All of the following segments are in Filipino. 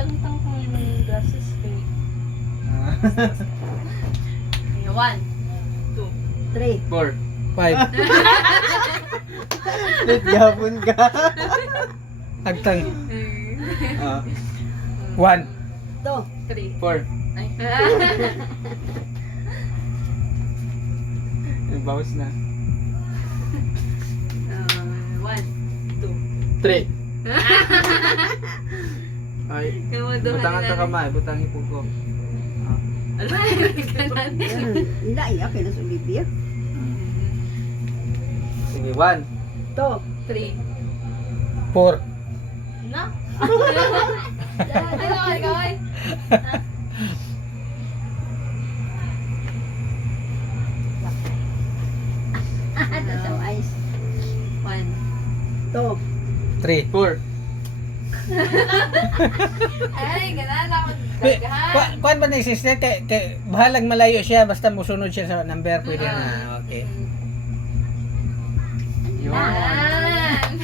Tang-tang ko yung glasses kay. Okay, 1, 2, 4. 5. Let gapon ka. Agtang. Ah, 1. 3. 4. Ay. Bawas na. 1, 2. 3. Ay, Kamuduhan butangan ta kamay, butang ipog ko. Ah. Alay, kanan. Hindi, iya, kaya nasa Olivia. Sige, 1. 3. 4. Na? Ano ka gawin? Ano sa mais? 1. 3. 4. Ay, ganaan ako. Kuan ba ni sister? Bahalag malayo siya basta musunod siya sa number pwede na. Okay. Yun. Yan.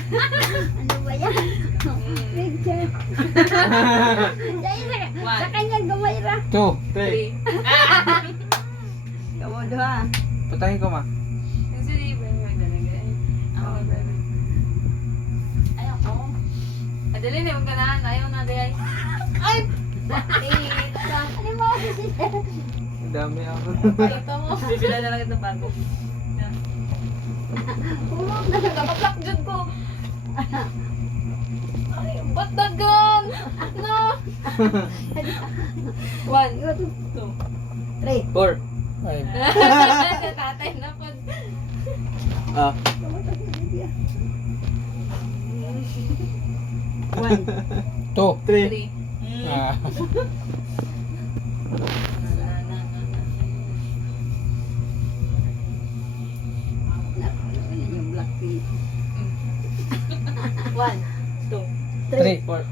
Ano ba yan? Picture. Sa kanya gamay ra. 2. 3. 3. Kamodo ha. Butangin ko ma. Actually, ba yung magdalagay? Ako ba? Ay, ako. Adali na, huwag ka na. Ayaw na, day. Ay! Bakit? Ano mo? Ang dami ako. Ito mo. Bibila na lang ito bago. Nakaplak dyan ko. Ay, ba't dagan? No! 1, 2. 3. 4. 5. Tatay na po. Ah. Kamodo si Olivia. 2. 3. 3. Ah. Yung black tea. 1, 2. 3. 4.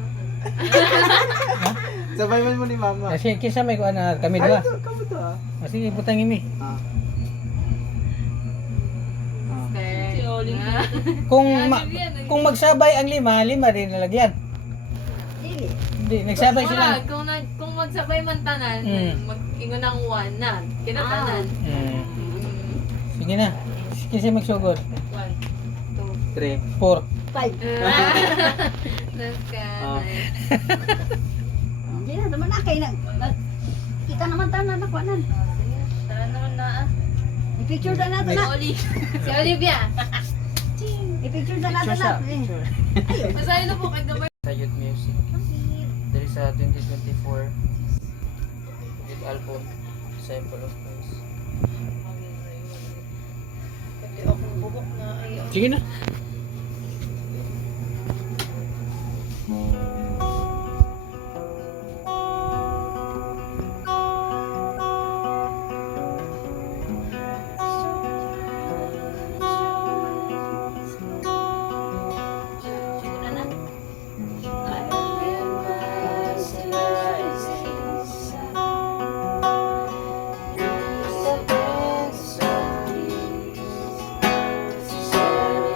Sabay man mo ni mama. Kasi kinsa may kuan na kami dua. Kamu to ah. Sige butangin mi. Ah. Si Oli. Kung magsabay ang 5 din nalagyan. Sige. Hindi nagsabay sila. Kung magsabay man tanan, mag-ingon ng 1 na. Kinatanan. Sige na. Kinsa magsugod? 1, 3. 4. 5. 2. That's Ah. Hindi na, naman na kayo na. Kita naman tanan na kuanan. Tara naman na. I-picture na natin na. Oli. Si Olivia. I-picture na natin na. Ayun. Masahin na po kay Gabay. Sa youth music. Dari sa 2024 with album Sample of Praise. Pati akong bubok na ayaw. Sige na.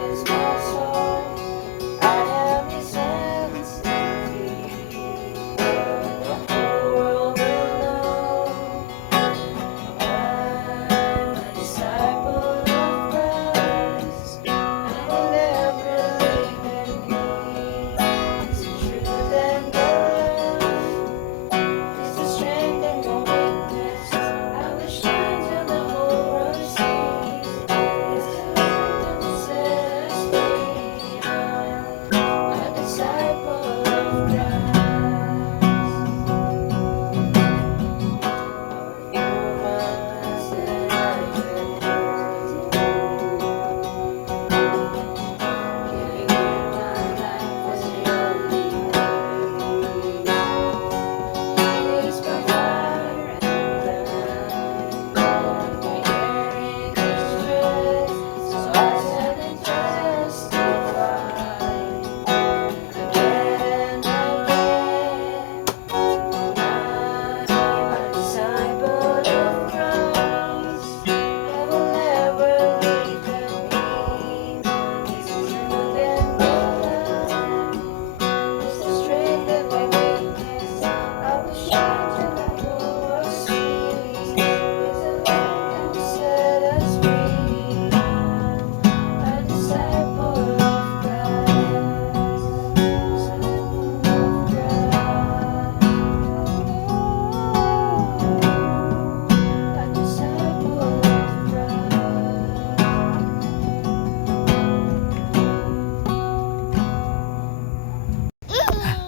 Is Ah.